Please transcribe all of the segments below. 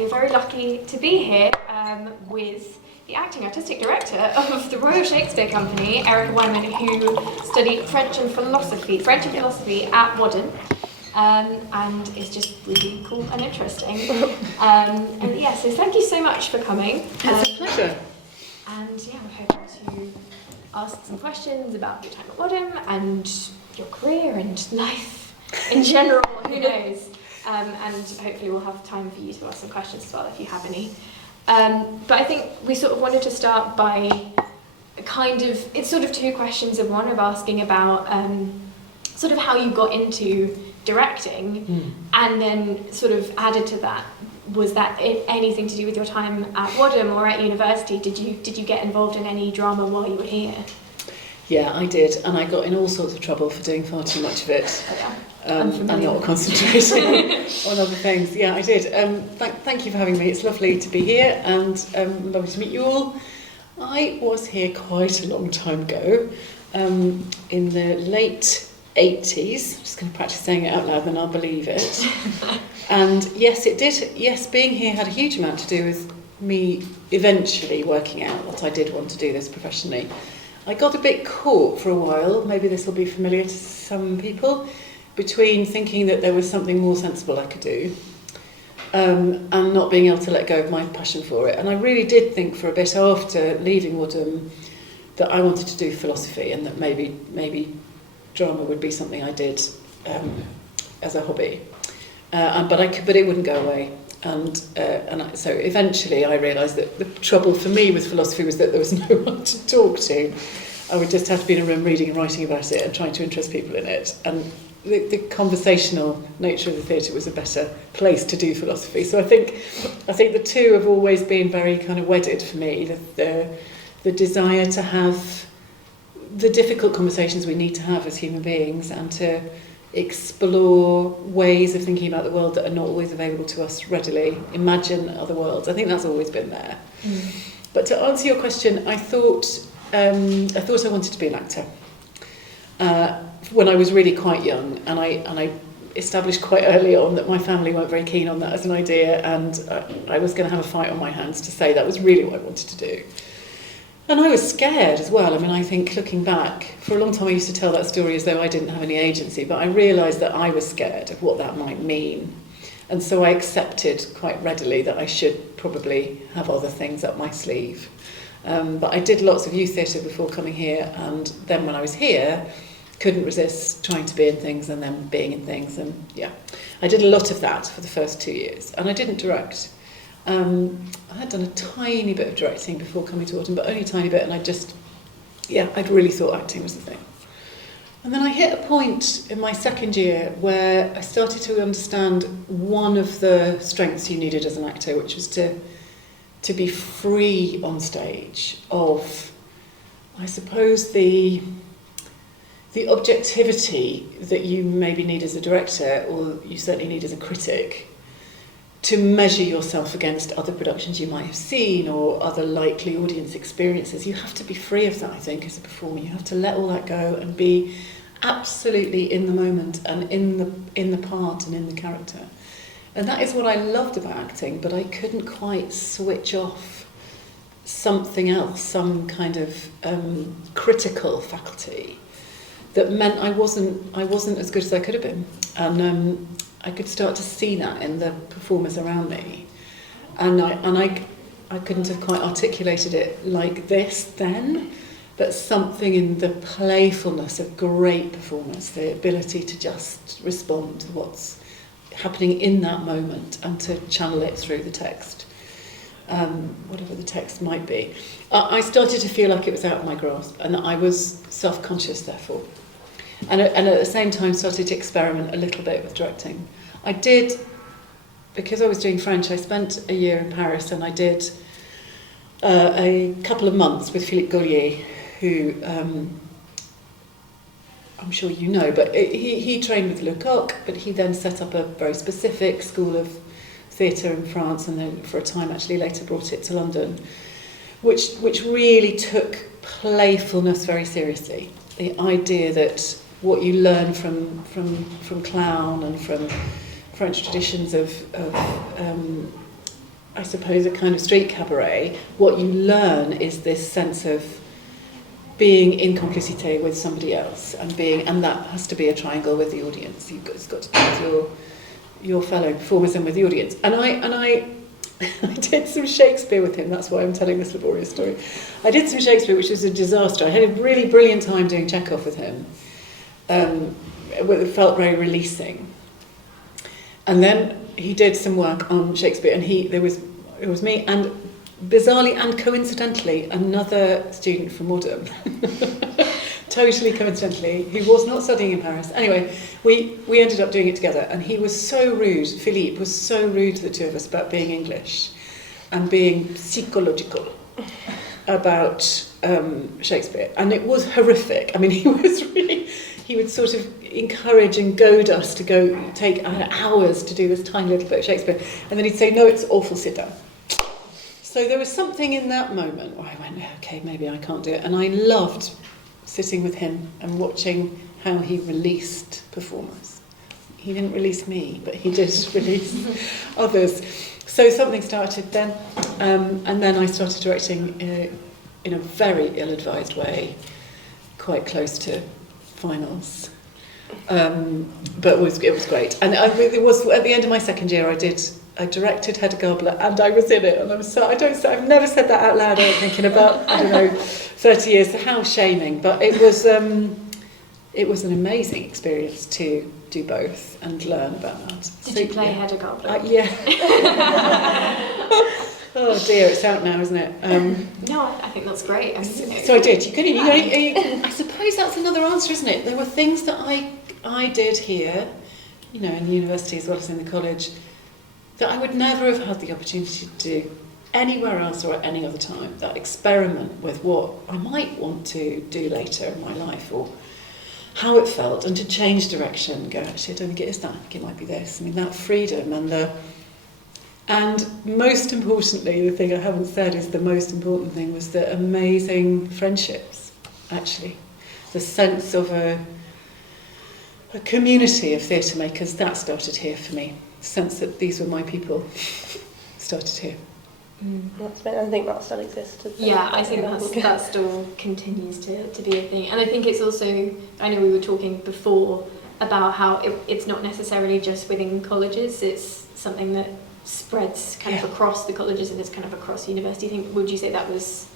we're very lucky to be here with the acting artistic director of the Royal Shakespeare Company, Erica Whyman, who studied French and philosophy at Wadham, and is just really cool and interesting. And yeah, so thank you so much for coming. It's a pleasure. And yeah, we're hoping to ask some questions about your time at Wadham and your career and life in general, who knows. And hopefully we'll have time for you to ask some questions as well if you have any. But I think we sort of wanted to start by it's sort of two questions in one, of asking about sort of how you got into directing, and then sort of added to that, was that anything to do with your time at Wadham or at university? Did you get involved in any drama while you were here? Yeah, I did, and I got in all sorts of trouble for doing far too much of it. And not concentrating on other things. Yeah, I did. Thank you for having me. It's lovely to be here, and lovely to meet you all. I was here quite a long time ago, in the late 80s. I'm just going to practice saying it out loud, then I'll believe it. And yes, it did. Yes, being here had a huge amount to do with me eventually working out that I did want to do this professionally. I got a bit caught for a while, maybe this will be familiar to some people, between thinking that there was something more sensible I could do, and not being able to let go of my passion for it. And I really did think for a bit after leaving Wadham that I wanted to do philosophy, and that maybe drama would be something I did as a hobby. But it wouldn't go away. So eventually I realised that the trouble for me with philosophy was that there was no one to talk to. I would just have to be in a room reading and writing about it and trying to interest people in it. And the conversational nature of the theatre was a better place to do philosophy. So I think the two have always been very kind of wedded for me. The desire to have the difficult conversations we need to have as human beings, and to explore ways of thinking about the world that are not always available to us readily, imagine other worlds. I think that's always been there. But to answer your question, I thought I wanted to be an actor when I was really quite young, and I established quite early on that my family weren't very keen on that as an idea, and I was going to have a fight on my hands to say that was really what I wanted to do. And I was scared as well. I mean, I think looking back, for a long time I used to tell that story as though I didn't have any agency, but I realised that I was scared of what that might mean. And so I accepted quite readily that I should probably have other things up my sleeve. But I did lots of youth theatre before coming here, and then when I was here, couldn't resist trying to be in things and then being in things. And yeah, I did a lot of that for the first 2 years, and I didn't direct. I had done a tiny bit of directing before coming to Wadham, but only a tiny bit, and I'd really thought acting was the thing. And then I hit a point in my second year where I started to understand one of the strengths you needed as an actor, which was to be free on stage of, I suppose, the objectivity that you maybe need as a director, or you certainly need as a critic, to measure yourself against other productions you might have seen or other likely audience experiences. You have to be free of that, I think, as a performer. You have to let all that go and be absolutely in the moment and in the part and in the character. And that is what I loved about acting, but I couldn't quite switch off something else, some kind of critical faculty that meant I wasn't as good as I could have been. And I could start to see that in the performers around me, and I couldn't have quite articulated it like this then, but something in the playfulness of great performance, the ability to just respond to what's happening in that moment and to channel it through the text, whatever the text might be. I started to feel like it was out of my grasp, and I was self-conscious therefore. And at the same time started to experiment a little bit with directing. I did, because I was doing French, I spent a year in Paris, and I did a couple of months with Philippe Gaulier, who I'm sure you know, but he trained with Lecoq, but he then set up a very specific school of theatre in France, and then for a time actually later brought it to London, which really took playfulness very seriously. The idea that what you learn from clown and from French traditions of I suppose, a kind of street cabaret, what you learn is this sense of being in complicité with somebody else, and that has to be a triangle with the audience. It's got to be with your fellow performers and with the audience. And I did some Shakespeare with him. That's why I'm telling this laborious story. I did some Shakespeare, which was a disaster. I had a really brilliant time doing Chekhov with him. It felt very releasing. And then he did some work on Shakespeare, and it was me and, bizarrely and coincidentally, another student from Wadham. Totally coincidentally, who was not studying in Paris. Anyway, we ended up doing it together, and he was so rude, Philippe was so rude to the two of us about being English and being psychological about Shakespeare. And it was horrific. I mean, he would sort of encourage and goad us to go take hours to do this tiny little bit of Shakespeare. And then he'd say, no, it's awful, sit down. So there was something in that moment where I went, okay, maybe I can't do it. And I loved sitting with him and watching how he released performers. He didn't release me, but he did release others. So something started then, and then I started directing in a very ill-advised way, quite close to finals. But it was great. And it was at the end of my second year, I directed Hedda Gabler, and I was in it, and I've never said that out loud, I don't think, in about, 30 years, how shaming, but it was an amazing experience to do both and learn about that. Did you play Hedda Gabler? Yeah. Oh dear, it's out now, isn't it? No, I think that's great. So I did. I suppose that's another answer, isn't it? There were things that I did here, in the university as well as in the college, that I would never have had the opportunity to do anywhere else or at any other time. That experiment with what I might want to do later in my life, or how it felt, and to change direction, go, actually, I don't think it is that, I think it might be this. I mean, that freedom and most importantly, the thing I haven't said is the most important thing, was the amazing friendships, actually. The sense of a community of theatre makers, that started here for me. The sense that these were my people started here. I think that still exists. Yeah, I think that still continues to be a thing. And I think it's also, I know we were talking before about how it's not necessarily just within colleges, it's something that spreads kind of across the colleges and is kind of across university. Would you say that was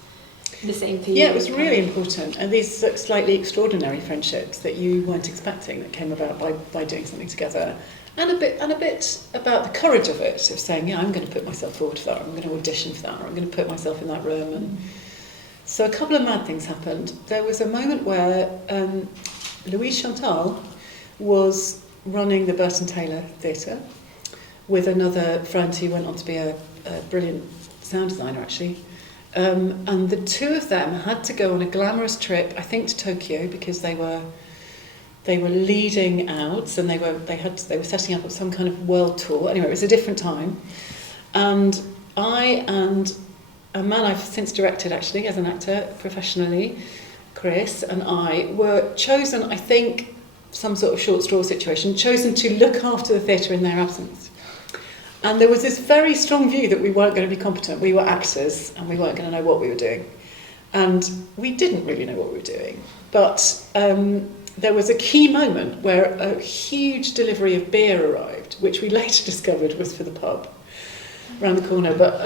the same for you? Yeah, it was really important. And these slightly extraordinary friendships that you weren't expecting, that came about by doing something together. And a bit about the courage of it, of saying, yeah, I'm going to put myself forward for that, or I'm going to audition for that, or I'm going to put myself in that room. And so a couple of mad things happened. There was a moment where Louise Chantal was running the Burton Taylor Theatre with another friend who went on to be a brilliant sound designer, actually. And the two of them had to go on a glamorous trip, I think to Tokyo, because they were leading out, and they were setting up some kind of world tour. Anyway, it was a different time. And I and a man I've since directed, actually, as an actor professionally, Chris, and I were chosen, I think, some sort of short straw situation, chosen to look after the theatre in their absence. And there was this very strong view that we weren't going to be competent. We were actors, and we weren't going to know what we were doing. And we didn't really know what we were doing. But there was a key moment where a huge delivery of beer arrived, which we later discovered was for the pub around the corner. But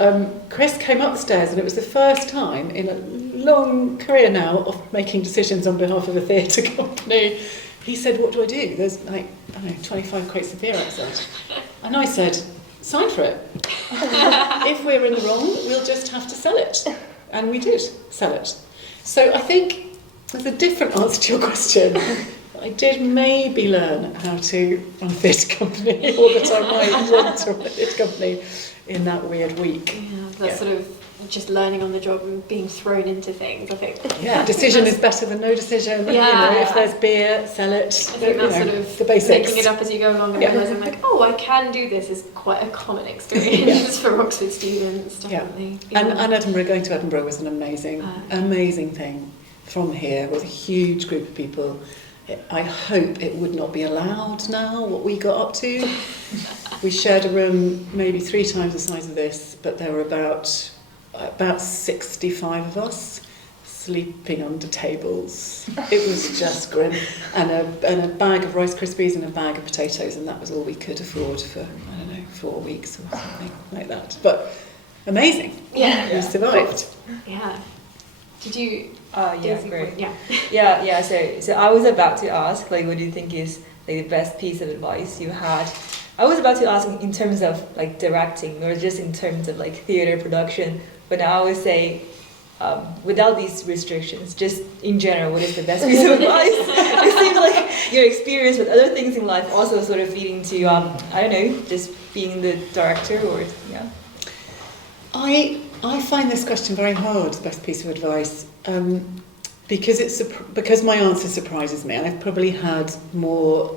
Chris came upstairs, and it was the first time in a long career now of making decisions on behalf of a theatre company. He said, what do I do? There's 25 crates of beer outside. And I said, sign for it. If we're in the wrong, we'll just have to sell it. And we did sell it. So I think there's a different answer to your question. I did maybe learn how to run a theatre company, or that I might want to run a theatre company in that weird week. Yeah, that's sort of just learning on the job and being thrown into things, I think. Yeah, decision is better than no decision. Yeah. If there's beer, sell it. I think that's sort of the basics. Making it up as you go along and realising I can do this is quite a common experience for Oxford students, definitely. Yeah. And Edinburgh, going to Edinburgh was an amazing thing from here with a huge group of people. I hope it would not be allowed now, what we got up to. We shared a room maybe 3 times the size of this, but there were about 65 of us sleeping under tables. It was just grim. And a bag of Rice Krispies and a bag of potatoes, and that was all we could afford for, 4 weeks or something like that. But amazing. Yeah. We survived. Yeah. Did you? Yeah, great. Yeah. Yeah. So I was about to ask, like, what do you think is like the best piece of advice you had? I was about to ask in terms of like directing, or just in terms of like theater production. But now I would say, without these restrictions, just in general, what is the best piece of advice? It seems like your experience with other things in life also sort of feeding to, I don't know, just being the director, or yeah. I find this question very hard, the best piece of advice, because my answer surprises me. I've probably had more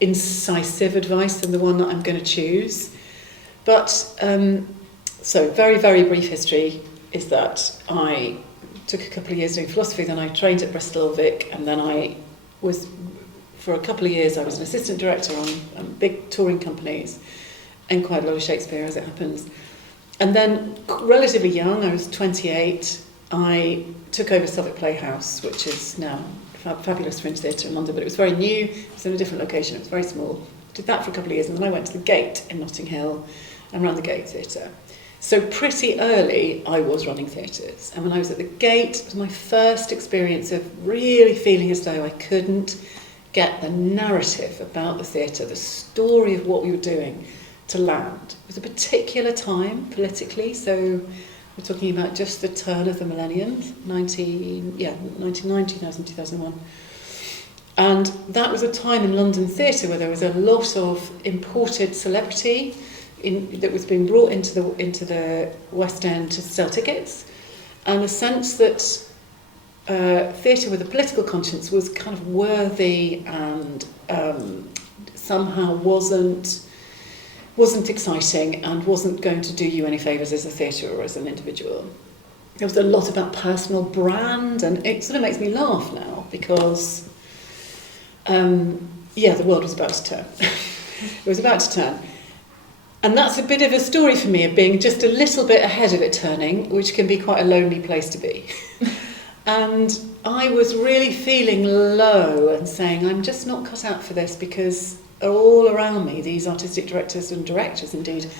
incisive advice than the one that I'm going to choose. But, so very, very brief history is that I took a couple of years doing philosophy, then I trained at Bristol Vic, and then I was, for a couple of years, I was an assistant director on big touring companies, and quite a lot of Shakespeare, as it happens. And then, relatively young, I was 28, I took over Southwark Playhouse, which is now fabulous Fringe Theatre in London, but it was very new, it was in a different location, it was very small. Did that for a couple of years, and then I went to the Gate in Notting Hill and ran the Gate Theatre. So pretty early, I was running theatres. And when I was at the Gate, it was my first experience of really feeling as though I couldn't get the narrative about the theatre, the story of what we were doing, to land. It was a particular time politically, so we're talking about just the turn of the millennium, 1999, 2000, 2001. And that was a time in London theatre where there was a lot of imported celebrity that was being brought into the West End to sell tickets, and a sense that theatre with a political conscience was kind of worthy and somehow wasn't exciting and wasn't going to do you any favours as a theatre or as an individual. There was a lot about personal brand, and it sort of makes me laugh now because, the world was about to turn. It was about to turn. And that's a bit of a story for me of being just a little bit ahead of it turning, which can be quite a lonely place to be. And I was really feeling low and saying, I'm just not cut out for this, because all around me, these artistic directors and directors indeed,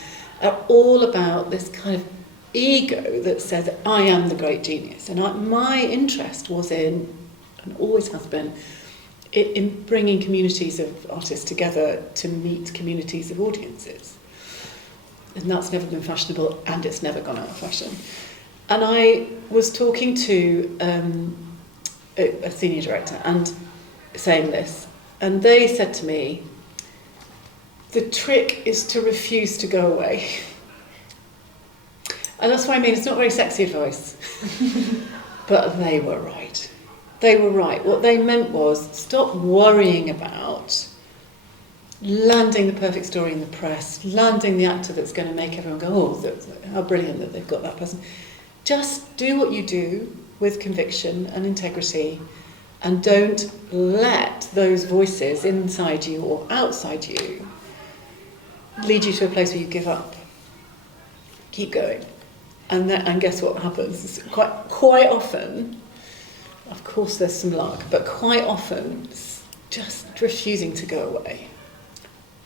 are all about this kind of ego that says, I am the great genius. And my interest was in, and always has been, in bringing communities of artists together to meet communities of audiences. And that's never been fashionable, and it's never gone out of fashion. And I was talking to a senior director and saying this, and they said to me, the trick is to refuse to go away. And that's what I mean, it's not very sexy advice. But they were right. They were right. What they meant was, stop worrying about landing the perfect story in the press, landing the actor that's going to make everyone go, oh, how brilliant that they've got that person. Just do what you do with conviction and integrity, and don't let those voices inside you or outside you lead you to a place where you give up. Keep going. And guess what happens? Quite often, of course there's some luck, but quite often it's just refusing to go away.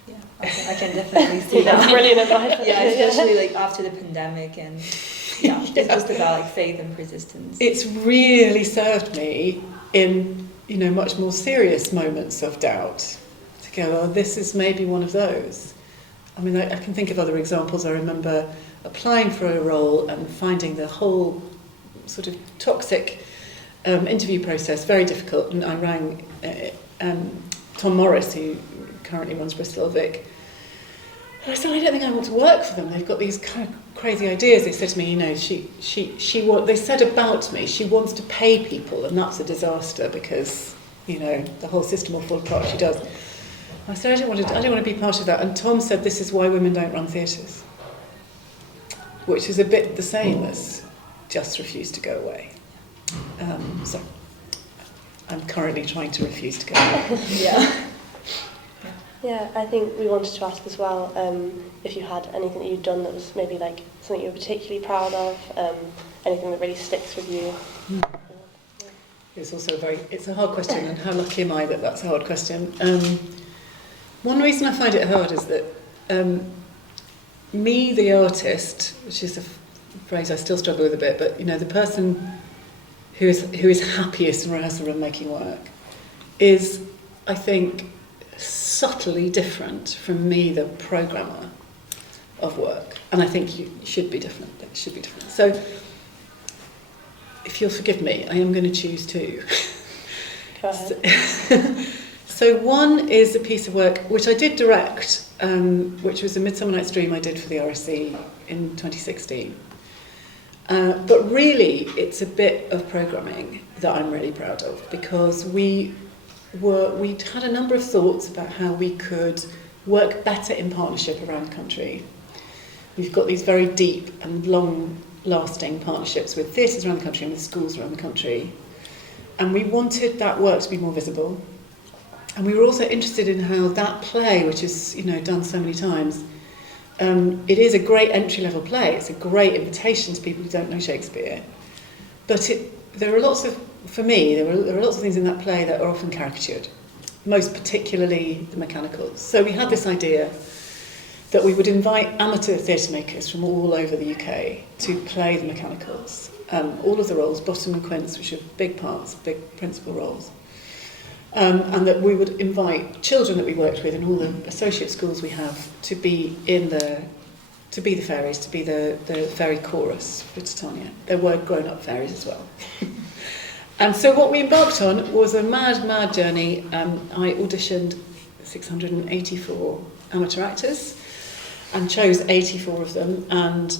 Yeah, I can definitely see that. That's brilliant advice. Yeah, especially like after the pandemic, and it's just about like faith and persistence. It's really served me in, much more serious moments of doubt to go, oh, this is maybe one of those. I mean, I can think of other examples. I remember applying for a role and finding the whole sort of toxic interview process very difficult. And I rang Tom Morris, who currently runs Bristol Vic. And I said, I don't think I want to work for them. They've got these kind of crazy ideas. They said to me, they said about me, she wants to pay people, and that's a disaster because, the whole system will fall apart if she does. I said, I don't want to be part of that. And Tom said, this is why women don't run theatres, which is a bit the same as just refuse to go away. So I'm currently trying to refuse to go away. Yeah. Yeah, I think we wanted to ask as well if you had anything that you'd done that was maybe like something you were particularly proud of, anything that really sticks with you. It's also it's a hard question, and how lucky am I that that's a hard question. One reason I find it hard is that me, the artist, which is a phrase I still struggle with a bit, but the person who is happiest in rehearsal room making work is, I think, subtly different from me, the programmer of work. And I think you should be different. It should be different. So, if you'll forgive me, I am going to choose two. Go ahead. So one is a piece of work which I did direct, which was a Midsummer Night's Dream I did for the RSC in 2016. But really, it's a bit of programming that I'm really proud of, because we'd had a number of thoughts about how we could work better in partnership around the country. We've got these very deep and long-lasting partnerships with theatres around the country and with schools around the country. And we wanted that work to be more visible. And we were also interested in how that play, which is done so many times, it is a great entry-level play. It's a great invitation to people who don't know Shakespeare. But there are lots of things in that play that are often caricatured, most particularly the mechanicals. So we had this idea that we would invite amateur theatre makers from all over the UK to play the mechanicals. All of the roles, Bottom and Quince, which are big parts, big principal roles. And that we would invite children that we worked with in all the associate schools we have to be the fairies, to be the fairy chorus for Titania. There were grown-up fairies as well. And so what we embarked on was a mad journey. I auditioned 684 amateur actors and chose 84 of them, and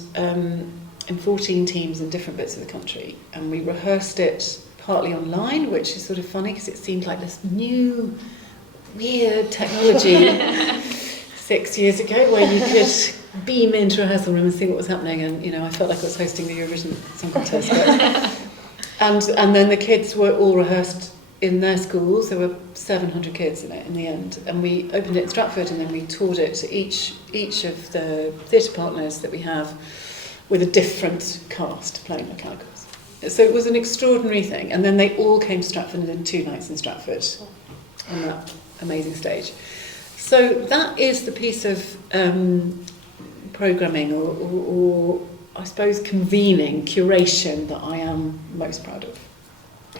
in 14 teams in different bits of the country. And we rehearsed it partly online, which is sort of funny because it seemed like this new, weird technology 6 years ago where you could beam into a rehearsal room and see what was happening, and I felt like I was hosting the Eurovision Song Contest. And then the kids were all rehearsed in their schools. There were 700 kids in it in the end, and we opened it in Stratford, and then we toured it to each of the theatre partners that we have with a different cast playing mechanicals. So it was an extraordinary thing, and then they all came to Stratford and did 2 nights in Stratford on that amazing stage. So that is the piece of programming or I suppose convening, curation that I am most proud of.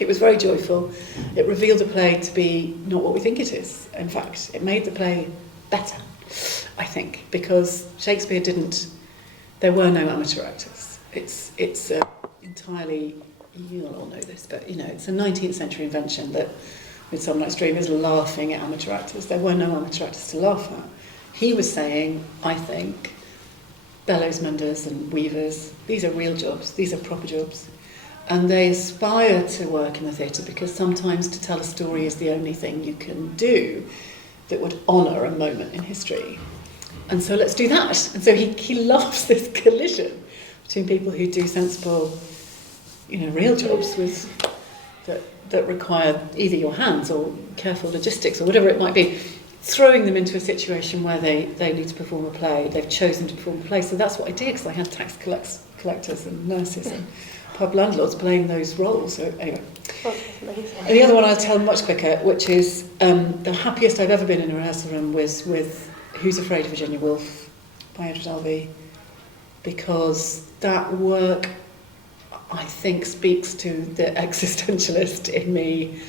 It was very joyful. It revealed the play to be not what we think it is. In fact, it made the play better, I think, because Shakespeare there were no amateur actors. It's entirely, you'll all know this, but it's a 19th century invention that Midsummer Night's Dream is laughing at amateur actors. There were no amateur actors to laugh at. He was saying, I think, bellows menders and weavers, these are real jobs, these are proper jobs. And they aspire to work in the theatre because sometimes to tell a story is the only thing you can do that would honour a moment in history. And so let's do that. And so he loves this collision between people who do sensible, real jobs that require either your hands or careful logistics or whatever it might be, throwing them into a situation where they need to perform a play. They've chosen to perform a play. So that's what I did, because I had tax collectors and nurses and pub landlords playing those roles. So anyway. And the other one I'll tell much quicker, which is the happiest I've ever been in a rehearsal room was with Who's Afraid of Virginia Woolf by Edward Albee, because that work, I think, speaks to the existentialist in me.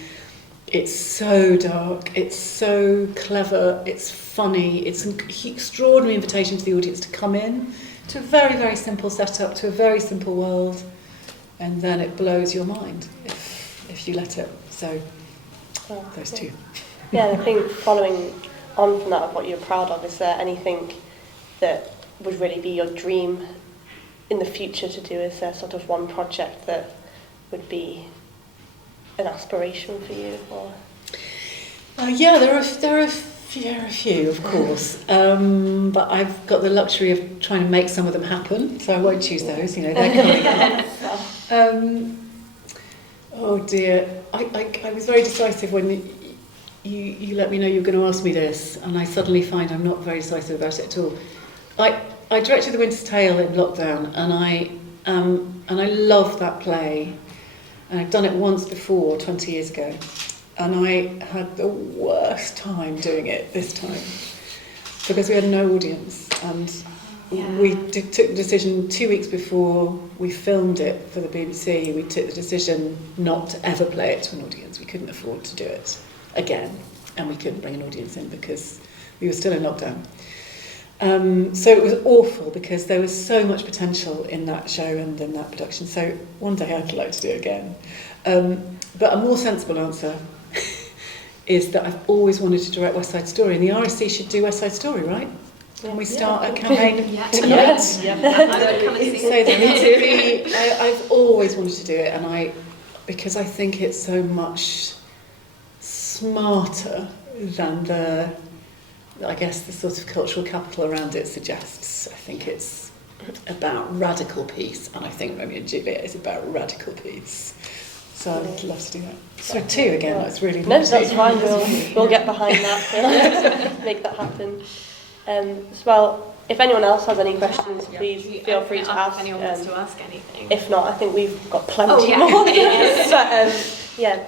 It's so dark, it's so clever, it's funny, it's an extraordinary invitation to the audience to come in to a very, very simple setup, to a very simple world, and then it blows your mind if you let it. So, those two. Yeah, I think following on from that, of what you're proud of, is there anything that would really be your dream in the future to do? Is there sort of one project that would be an aspiration for you? Or yeah, there are a few, of course, but I've got the luxury of trying to make some of them happen, so I won't choose those. They're coming up. Oh dear, I was very decisive when you let me know you're going to ask me this, and I suddenly find I'm not very decisive about it at all. I directed The Winter's Tale in lockdown, and I love that play. And I'd done it once before, 20 years ago, and I had the worst time doing it this time because we had no audience, and we took the decision 2 weeks before we filmed it for the BBC. We took the decision not to ever play it to an audience. We couldn't afford to do it again, and we couldn't bring an audience in because we were still in lockdown. So it was awful because there was so much potential in that show and in that production. So one day I'd like to do it again. But a more sensible answer is that I've always wanted to direct West Side Story, and the RSC should do West Side Story, right? Can we start a campaign tonight? So there needs to be. I've always wanted to do it, because I think it's so much smarter than the sort of cultural capital around it suggests. I think it's about radical peace, and I think Romeo and Juliet is about radical peace. So I'd love to do that. So 2 again, that's really no, that's fine. We'll get behind that. Make that happen. As well, if anyone else has any questions, please feel free to ask. If anyone wants to ask anything. If not, I think we've got plenty more. But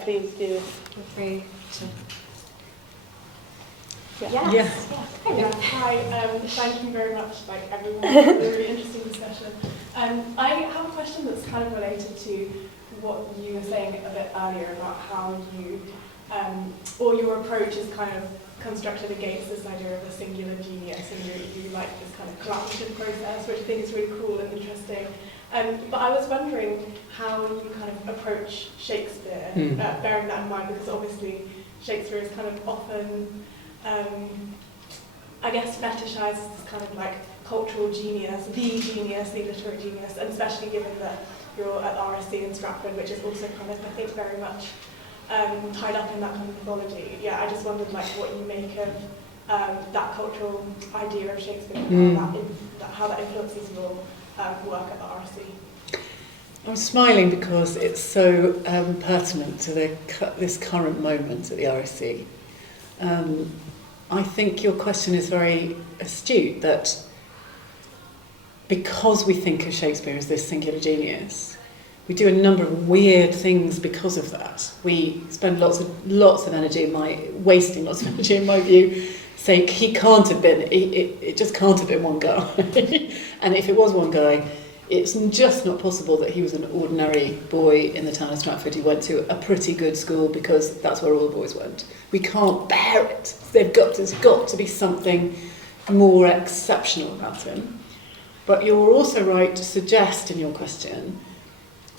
please do. Feel free to. Yes. Hi, thank you very much, everyone, for a really interesting discussion. I have a question that's kind of related to what you were saying a bit earlier about how you, or your approach is kind of constructed against this idea of a singular genius, and you like this kind of collaborative process, which I think is really cool and interesting. But I was wondering how you kind of approach Shakespeare, bearing that in mind, because obviously Shakespeare is kind of often I guess fetishized as this kind of cultural genius, the literary genius, and especially given that you're at RSC in Stratford, which is also kind of, I think, very much tied up in that kind of mythology. Yeah, I just wondered what you make of that cultural idea of Shakespeare, and how that influences your work at the RSC. I'm smiling because it's so pertinent to this current moment at the RSC. I think your question is very astute, that because we think of Shakespeare as this singular genius, we do a number of weird things because of that. We spend lots of energy, wasting lots of energy in my view, saying he can't have been, it just can't have been one guy. And if it was one guy, it's just not possible that he was an ordinary boy in the town of Stratford who went to a pretty good school, because that's where all the boys went. We can't bear it. There's got to be something more exceptional about him. But you're also right to suggest in your question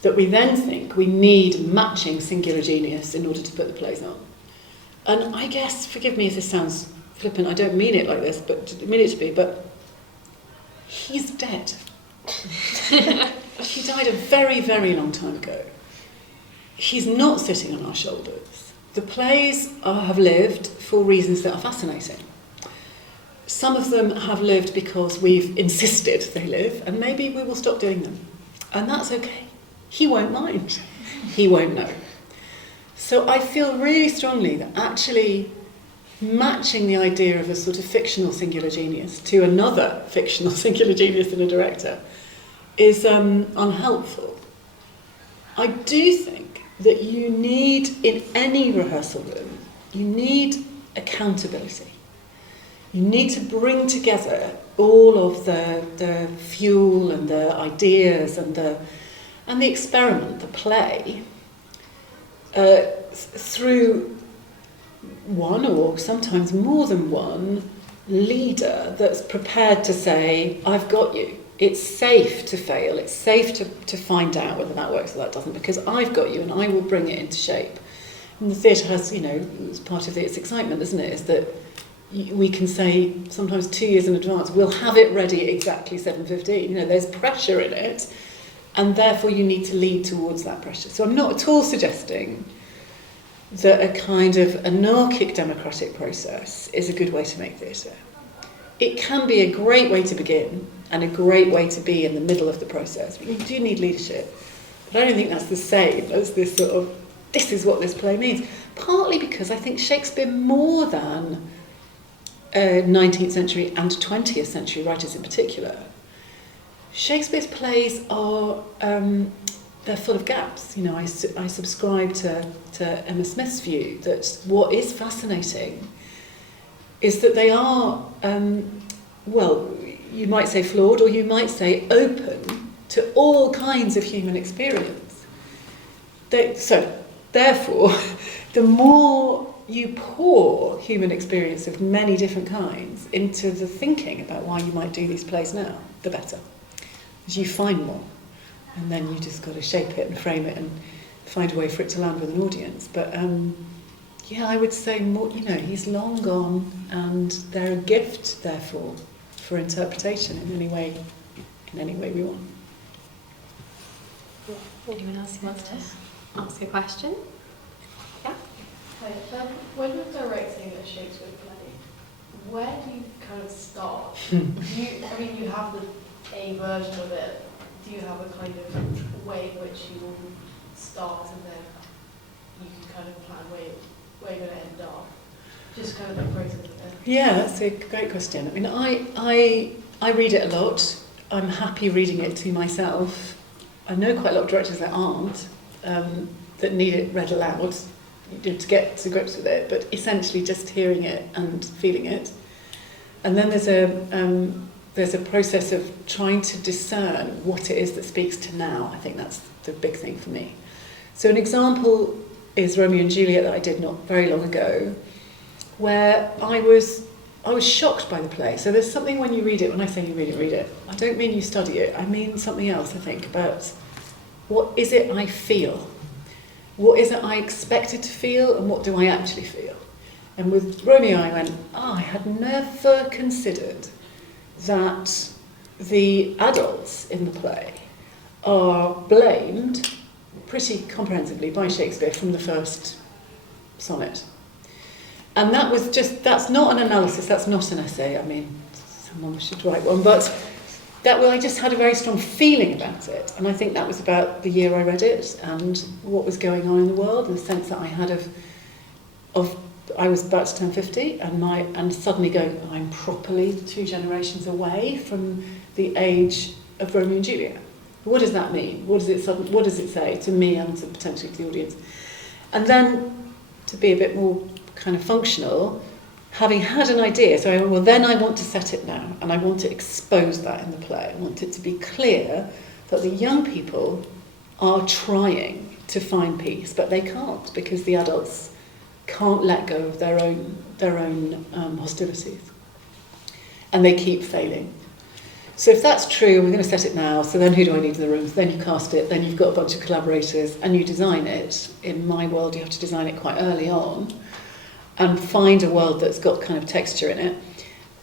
that we then think we need matching singular genius in order to put the plays on. And I guess, forgive me if this sounds flippant, I don't mean it like this, but I mean it to be, but he's dead. He died a very, very long time ago. He's not sitting on our shoulders. The plays have lived for reasons that are fascinating. Some of them have lived because we've insisted they live, and maybe we will stop doing them. And that's okay. He won't mind. He won't know. So I feel really strongly that actually matching the idea of a sort of fictional singular genius to another fictional singular genius in a director is unhelpful. I do think that you need, in any rehearsal room, you need accountability. You need to bring together all of the fuel and the ideas and the experiment, the play, through one or sometimes more than one leader that's prepared to say, I've got you. It's safe to fail. It's safe to find out whether that works or that doesn't, because I've got you and I will bring it into shape. And the theatre has, it's part of its excitement, isn't it, is that we can say sometimes 2 years in advance, we'll have it ready exactly 7:15. There's pressure in it, and therefore you need to lead towards that pressure. So I'm not at all suggesting that a kind of anarchic democratic process is a good way to make theatre. It can be a great way to begin and a great way to be in the middle of the process. But you do need leadership. But I don't think that's the same as this sort of, this is what this play means. partly because I think Shakespeare, more than 19th century and 20th century writers in particular, Shakespeare's plays are, they're full of gaps. You know, I subscribe to Emma Smith's view that what is fascinating is that they are, well, you might say flawed, or you might say open to all kinds of human experience. So, therefore, the more you pour human experience of many different kinds into the thinking about why you might do these plays now, the better. As you find more, and then you just got to shape it and frame it and find a way for it to land with an audience. But yeah, I would say more. You know, he's long gone, and they're a gift, therefore, for interpretation in any way we want. Anyone else who wants to ask a question? Yeah. Hi. When you're directing a Shakespeare play, where do you kind of start? You have a version of it. Do you have a kind of way in which you will start, and then you can kind of plan where you're going to end up? Just kind of the process of it. Yeah, that's a great question. I mean, I read it a lot. I'm happy reading it to myself. I know quite a lot of directors that aren't, that need it read aloud to get to grips with it, but essentially just hearing it and feeling it. And then there's a process of trying to discern what it is that speaks to now. I think that's the big thing for me. So an example is Romeo and Juliet that I did not very long ago, where I was shocked by the play. So there's something when you read it, when I say you read it, I don't mean you study it, I mean something else, I think, about what is it I feel? What is it I expected to feel, and what do I actually feel? And with Romeo I went, I had never considered that the adults in the play are blamed pretty comprehensively by Shakespeare from the first sonnet. And that was just, that's not an analysis, that's not an essay. I mean, someone should write one, but I just had a very strong feeling about it. And I think that was about the year I read it and what was going on in the world, and the sense that I had of I was about to turn 50, and suddenly going, I'm properly 2 generations away from the age of Romeo and Juliet. What does that mean? What does it say to me and to potentially to the audience? And then, to be a bit more kind of functional, having had an idea, so then I want to set it now, and I want to expose that in the play. I want it to be clear that the young people are trying to find peace, but they can't, because the adults can't let go of their own hostilities, and they keep failing. So if that's true, we're going to set it now, so then who do I need in the room? So then you cast it, then you've got a bunch of collaborators, and you design it. In my world, you have to design it quite early on, and find a world that's got kind of texture in it.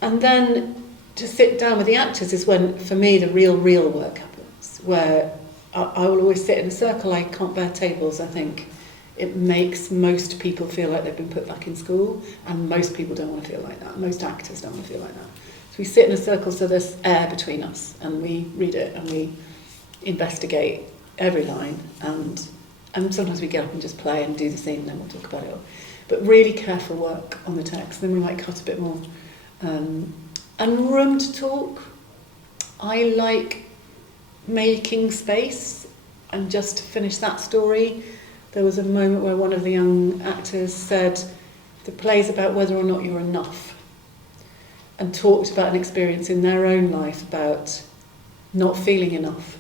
And then to sit down with the actors is when, for me, the real work happens, where I will always sit in a circle. I can't bear tables, I think. It makes most people feel like they've been put back in school, and most people don't want to feel like that. Most actors don't want to feel like that. So we sit in a circle, so there's air between us, and we read it, and we investigate every line, and sometimes we get up and just play and do the scene, and then we'll talk about it all. But really careful work on the text. Then we might cut a bit more. And room to talk. I like making space, and just to finish that story, there was a moment where one of the young actors said, the play's about whether or not you're enough, and talked about an experience in their own life about not feeling enough,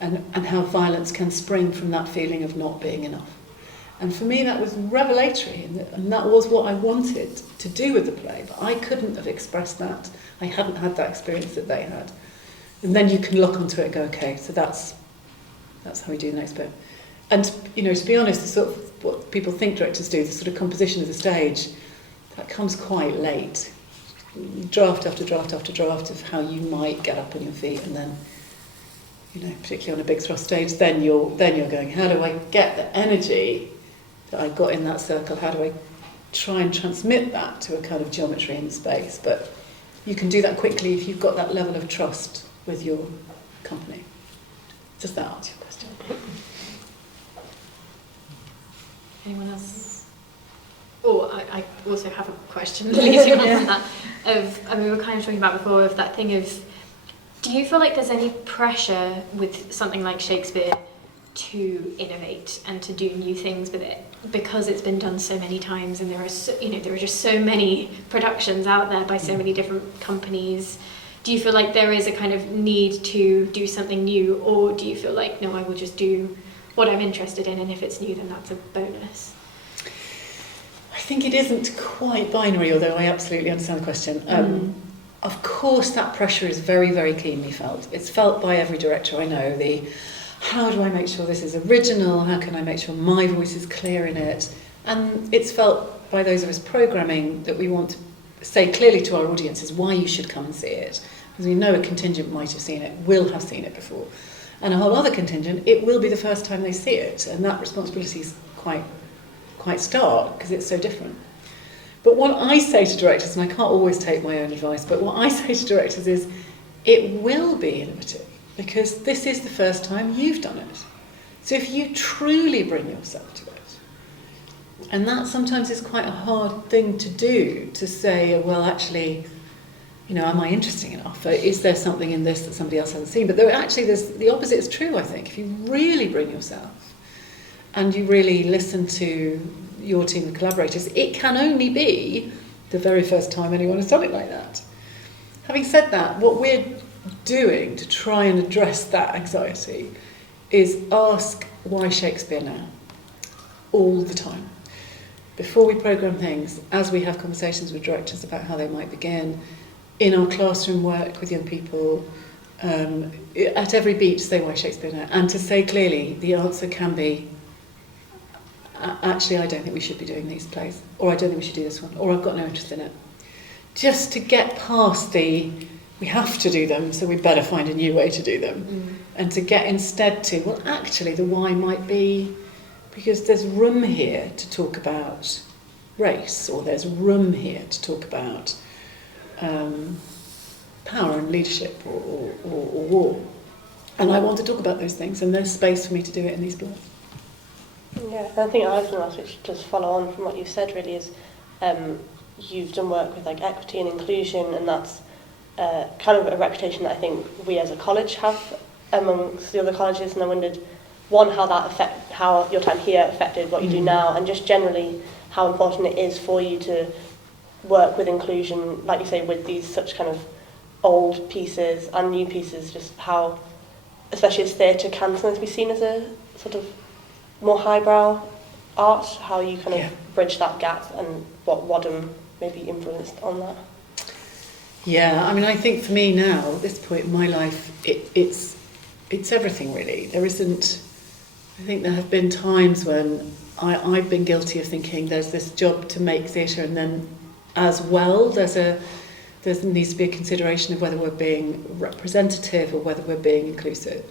and how violence can spring from that feeling of not being enough. And for me that was revelatory, and that was what I wanted to do with the play, but I couldn't have expressed that. I hadn't had that experience that they had. And then you can look onto it and go, okay, so that's how we do the next bit. And, you know, to be honest, the sort of what people think directors do, the sort of composition of the stage, that comes quite late. Draft after draft after draft of how you might get up on your feet, and then, you know, particularly on a big thrust stage, then you're going, how do I get the energy that I got in that circle? How do I try and transmit that to a kind of geometry in space? But you can do that quickly if you've got that level of trust with your company. Does that answer your question? Anyone else also have a question leading on from that. We were kind of talking about before of that thing of, do you feel like there's any pressure with something like Shakespeare to innovate and to do new things with it, because it's been done so many times and there are just so many productions out there by so many different companies? Do you feel like there is a kind of need to do something new, or do you feel like, no, I will just do what I'm interested in, and if it's new then that's a bonus? I think it isn't quite binary, although I absolutely understand the question. Of course that pressure is very, very keenly felt. It's felt by every director I know, how do I make sure this is original, how can I make sure my voice is clear in it, and it's felt by those of us programming that we want to say clearly to our audiences why you should come and see it, because we know a contingent might have seen it, will have seen it before, and a whole other contingent, it will be the first time they see it, and that responsibility is quite stark because it's so different. But what I say to directors, and I can't always take my own advice, but what I say to directors is, it will be innovative, because this is the first time you've done it. So if you truly bring yourself to it, and that sometimes is quite a hard thing to do, to say, well, actually, am I interesting enough? Is there something in this that somebody else hasn't seen? But the opposite is true, I think. If you really bring yourself, and you really listen to your team of collaborators, it can only be the very first time anyone has done it like that. Having said that, what we're doing to try and address that anxiety is ask, why Shakespeare now? All the time. Before we programme things, as we have conversations with directors about how they might begin, in our classroom work with young people, at every beat to say, why Shakespeare now? And to say clearly, the answer can be, actually, I don't think we should be doing these plays, or I don't think we should do this one, or I've got no interest in it. Just to get past we have to do them, so we better find a new way to do them. And to get instead to, well, actually, the why might be because there's room here to talk about race, or there's room here to talk about power and leadership or war. And I want to talk about those things, and there's space for me to do it in these plays. Yeah, and I think I was going to ask, which does follow on from what you've said really, is you've done work with like equity and inclusion, and that's kind of a reputation that I think we as a college have amongst the other colleges, and I wondered, one, how your time here affected what you do now, and just generally how important it is for you to work with inclusion, like you say, with these such kind of old pieces and new pieces, just how, especially as theatre can sometimes be seen as a sort of more highbrow art, how you kind of bridge that gap, and what Wadham maybe influenced on that. Yeah, I mean, I think for me now, at this point in my life, it's everything really. There isn't, I think there have been times when I've been guilty of thinking there's this job to make theatre, and then as well there needs to be a consideration of whether we're being representative or whether we're being inclusive.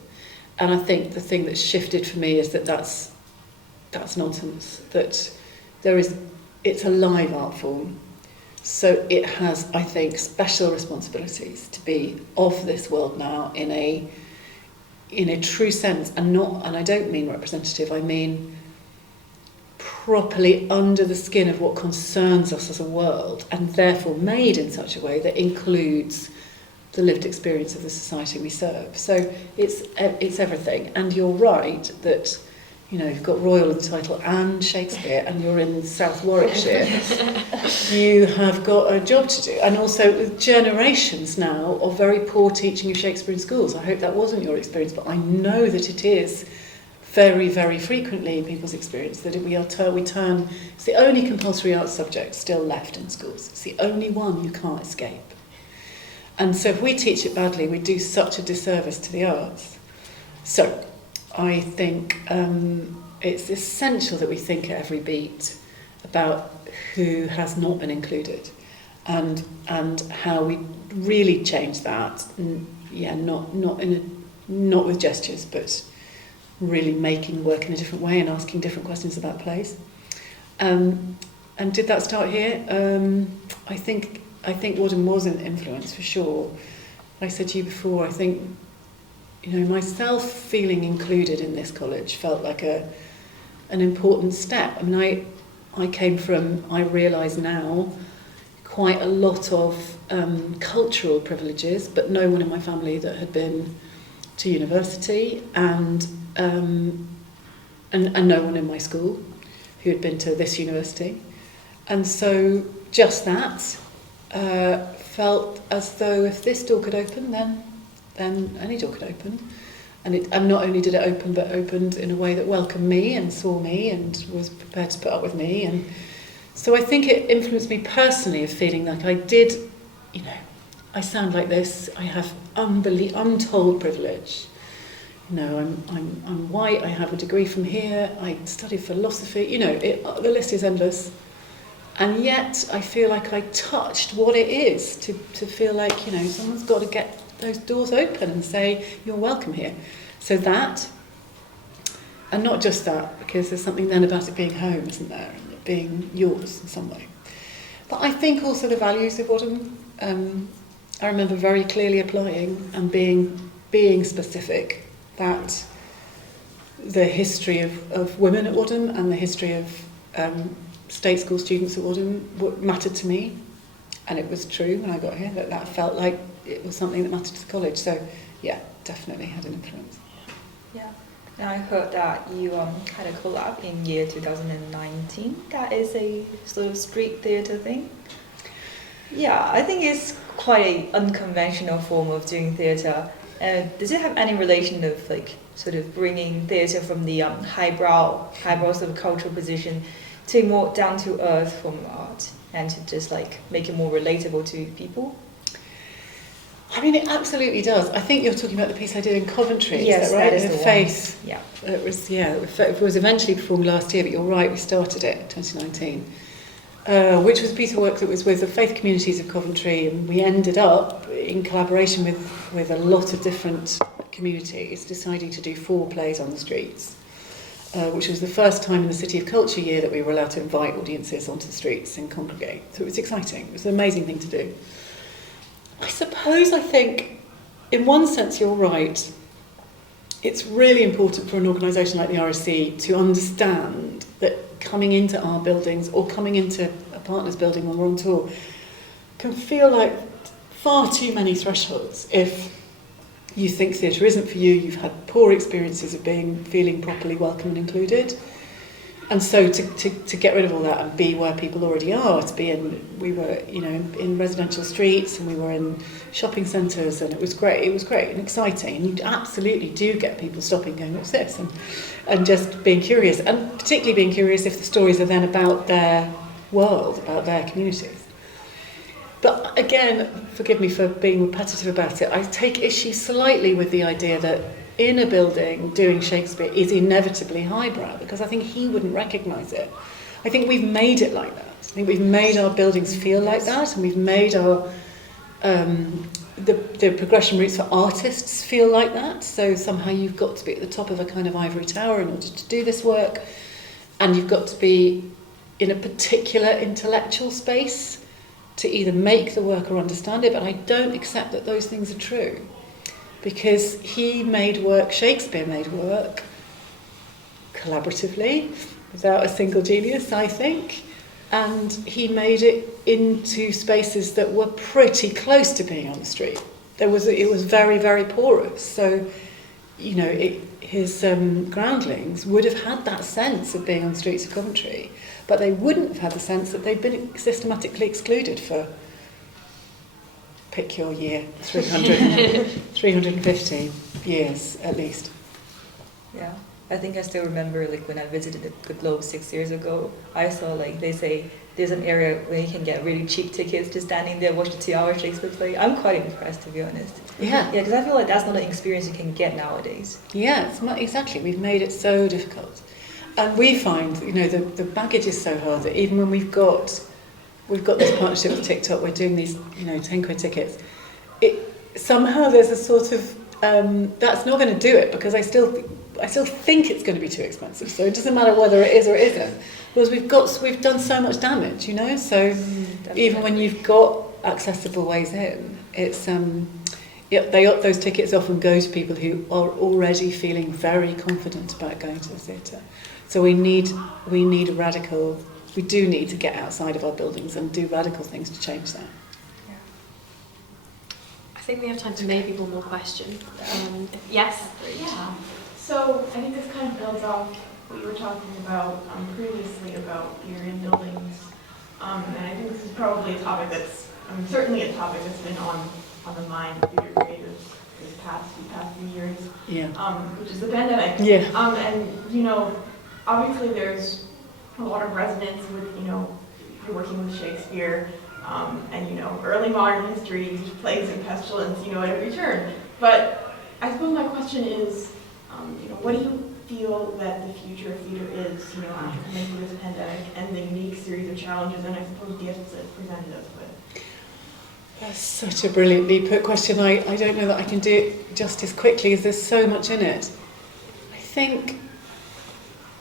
And I think the thing that's shifted for me is that's nonsense. That it's a live art form, so it has, I think, special responsibilities to be of this world now in a true sense, and I don't mean representative. I mean properly under the skin of what concerns us as a world, and therefore made in such a way that includes the lived experience of the society we serve. So it's everything. And you're right that, you've got Royal in the title and Shakespeare, and you're in South Warwickshire. You have got a job to do. And also with generations now of very poor teaching of Shakespeare in schools. I hope that wasn't your experience, but I know that it is very, very frequently in people's experience, that we turn, it's the only compulsory arts subject still left in schools. It's the only one you can't escape. And so if we teach it badly, we do such a disservice to the arts. So I think it's essential that we think at every beat about who has not been included, and how we really change that. Not with gestures, but really making work in a different way and asking different questions about plays. And did that start here? I think Wadham was an influence for sure. I said to you before, I think, myself feeling included in this college felt like an important step. I mean, I came from, I realise now, quite a lot of cultural privileges, but no one in my family that had been to university, and no one in my school who had been to this university. And so just that felt as though if this door could open, then any door could open. And not only did it open, but opened in a way that welcomed me and saw me and was prepared to put up with me. And so I think it influenced me personally of feeling like I did, I sound like this, I have untold privilege. I'm white, I have a degree from here, I studied philosophy, the list is endless. And yet I feel like I touched what it is to feel like, someone's got to get those doors open and say, you're welcome here. So that, and not just that, because there's something then about it being home, isn't there, and it being yours in some way. But I think also the values of Wadham, I remember very clearly applying and being specific that the history of women at Wadham and the history of state school students at Wadham mattered to me, and it was true when I got here that felt like it was something that mattered to the college. So yeah, definitely had an influence. Yeah. Now I heard that you had a collab in year 2019. That is a sort of street theatre thing. Yeah, I think it's quite an unconventional form of doing theatre. Does it have any relation of sort of bringing theatre from the highbrow sort of cultural position to a more down-to-earth form of art, and to just make it more relatable to people? I mean, it absolutely does. I think you're talking about the piece I did in Coventry. Yes, is that right? That is the Faith. One. Yeah. It was eventually performed last year, but you're right, we started it in 2019, which was a piece of work that was with the faith communities of Coventry, and we ended up, in collaboration with a lot of different communities, deciding to do 4 plays on the streets, which was the first time in the City of Culture year that we were allowed to invite audiences onto the streets and congregate. So it was exciting. It was an amazing thing to do. I think, in one sense, you're right. It's really important for an organisation like the RSC to understand that coming into our buildings or coming into a partner's building when we're on tour can feel like far too many thresholds. If you think theatre isn't for you, you've had poor experiences of feeling properly welcome and included. And so to get rid of all that and be where people already are, we were, in residential streets, and we were in shopping centres, and it was great and exciting. And you absolutely do get people stopping, going, what's this? And just being curious, and particularly being curious if the stories are then about their world, about their communities. But again, forgive me for being repetitive about it, I take issue slightly with the idea that in a building doing Shakespeare is inevitably highbrow, because I think he wouldn't recognise it. I think we've made it like that. I think we've made our buildings feel like that, and we've made our the progression routes for artists feel like that. So somehow you've got to be at the top of a kind of ivory tower in order to do this work, and you've got to be in a particular intellectual space to either make the work or understand it. But I don't accept that those things are true. Because he made work, Shakespeare made work, collaboratively, without a single genius, I think. And he made it into spaces that were pretty close to being on the street. It was very, very porous. So, his groundlings would have had that sense of being on the streets of Coventry, but they wouldn't have had the sense that they'd been systematically excluded for, pick your year, 350 years at least. Yeah, I think I still remember when I visited the Globe 6 years ago, I saw they say there's an area where you can get really cheap tickets to standing there, watch the 2-hour Shakespeare play. I'm quite impressed, to be honest. Yeah. Yeah, because I feel like that's not an experience you can get nowadays. Yeah, it's not, exactly. We've made it so difficult. And we find, the baggage is so hard that even when we've got this partnership with TikTok, we're doing these, 10 quid tickets. Somehow there's a sort of, that's not going to do it, because I still think it's going to be too expensive. So it doesn't matter whether it is or it isn't, because we've done so much damage, So even when you've got accessible ways in, it's those tickets often go to people who are already feeling very confident about going to the theatre. So we need a radical we do need to get outside of our buildings and do radical things to change that. I think we have time for maybe one more question. Yes? Yeah. So I think this kind of builds off what you were talking about previously about fear in buildings. And I think this is probably a topic that's, certainly a topic that's been on the mind of theater creators this past few years. Yeah. Which is the pandemic. Yeah. And, obviously there's a lot of resonance with, you're working with Shakespeare, and, early modern history, plagues and pestilence, at every turn. But I suppose my question is, what do you feel that the future of theatre is, after coming through this pandemic and the unique series of challenges and I suppose gifts that it presented us with? That's such a brilliantly put question. I don't know that I can do it justice quickly, as there's so much in it. I think,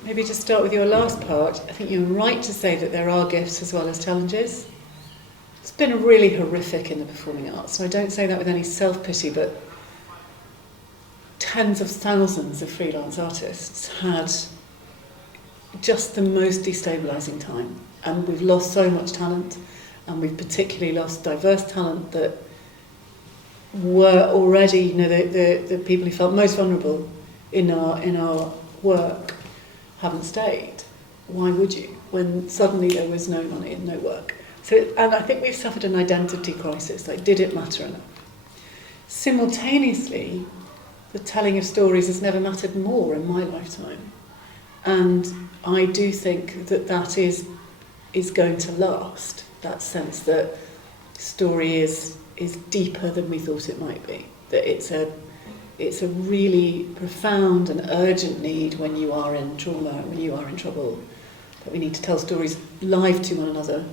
maybe to start with your last part, I think you're right to say that there are gifts as well as challenges. It's been really horrific in the performing arts, so I don't say that with any self-pity, but tens of thousands of freelance artists had just the most destabilising time, and we've lost so much talent, and we've particularly lost diverse talent that were already, the people who felt most vulnerable in our work haven't stayed. Why would you, when suddenly there was no money and no work? So, and I think we've suffered an identity crisis, like, did it matter enough? Simultaneously, the telling of stories has never mattered more in my lifetime. And I do think that is going to last, that sense that story is deeper than we thought it might be. That it's a really profound and urgent need when you are in trauma, when you are in trouble, that we need to tell stories live to one another,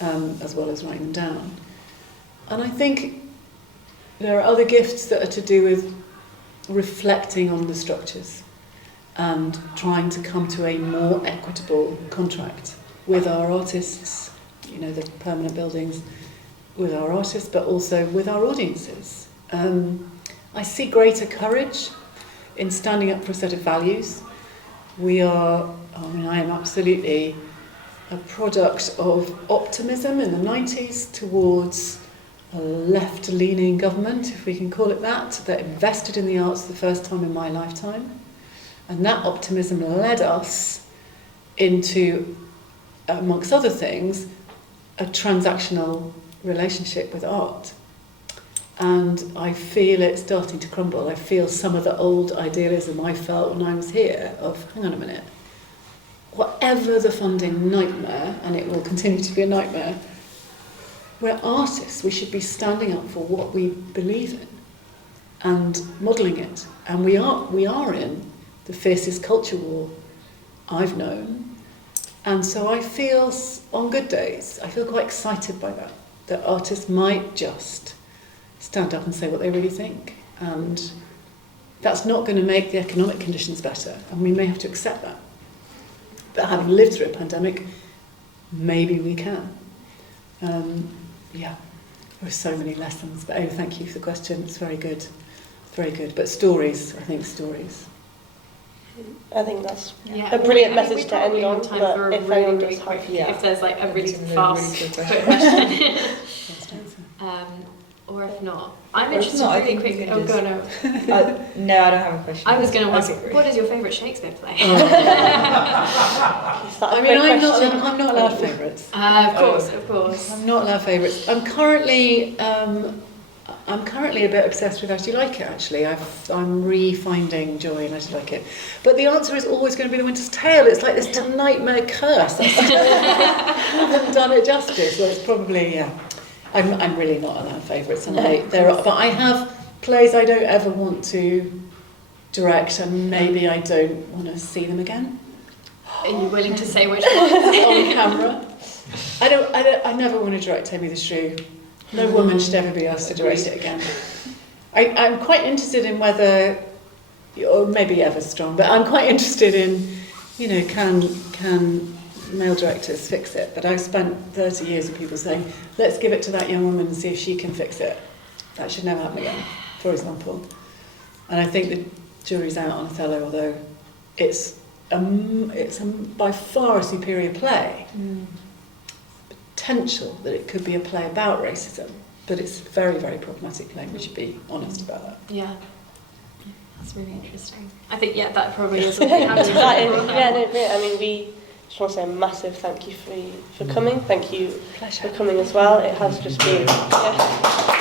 as well as writing them down. And I think there are other gifts that are to do with reflecting on the structures and trying to come to a more equitable contract with our artists, the permanent buildings, with our artists, but also with our audiences. I see greater courage in standing up for a set of values. I am absolutely a product of optimism in the 90s towards a left-leaning government, if we can call it that invested in the arts for the first time in my lifetime. And that optimism led us into, amongst other things, a transactional relationship with art. And I feel it starting to crumble. I feel some of the old idealism I felt when I was here of, hang on a minute, whatever the funding nightmare, and it will continue to be a nightmare, we're artists, we should be standing up for what we believe in and modelling it. And we are in the fiercest culture war I've known. And so I feel, on good days, I feel quite excited by that artists might just stand up and say what they really think. And that's not going to make the economic conditions better, and we may have to accept that. But having lived through a pandemic, maybe we can. There are so many lessons. But thank you for the question. It's very good. It's very good. But stories, I think stories. I think that's a brilliant message to end on. Time but for a if really, anyone really does quick, have, if there's like a really Really fast good quick question. question. Or if not, I'm Or if interested not, I really think we quick. can Oh, just- go no. No, I don't have a question. I was going to ask, Okay, great. what is your favourite Shakespeare play? is that a I mean, quick I'm question? not allowed favourites. Of course. I'm not allowed favourites. I'm currently a bit obsessed with I Do Like It, actually. I'm re-finding joy in I Do Like It. But the answer is always going to be The Winter's Tale. It's like this nightmare curse. I haven't done it justice. Well, it's probably, I'm really not allowed favourites. And but I have plays I don't ever want to direct, and maybe I don't want to see them again. Are you willing to say which one? On camera. I never want to direct Tammy the Shrew. No woman should ever be asked to direct it again. I'm quite interested in whether, or maybe Ever Strong, but I'm quite interested in, can male directors fix it? But I've spent 30 years with people saying, let's give it to that young woman and see if she can fix it. That should never happen again, for example. And I think the jury's out on Othello, although it's it's by far a superior play. Potential that it could be a play about racism, but it's a very, very problematic play. We should be honest about that. Yeah. That's really interesting. I think, that probably is what we have to I mean, we just want to say a massive thank you for coming. Thank you Pleasure. for coming as well. It has just been... Yeah.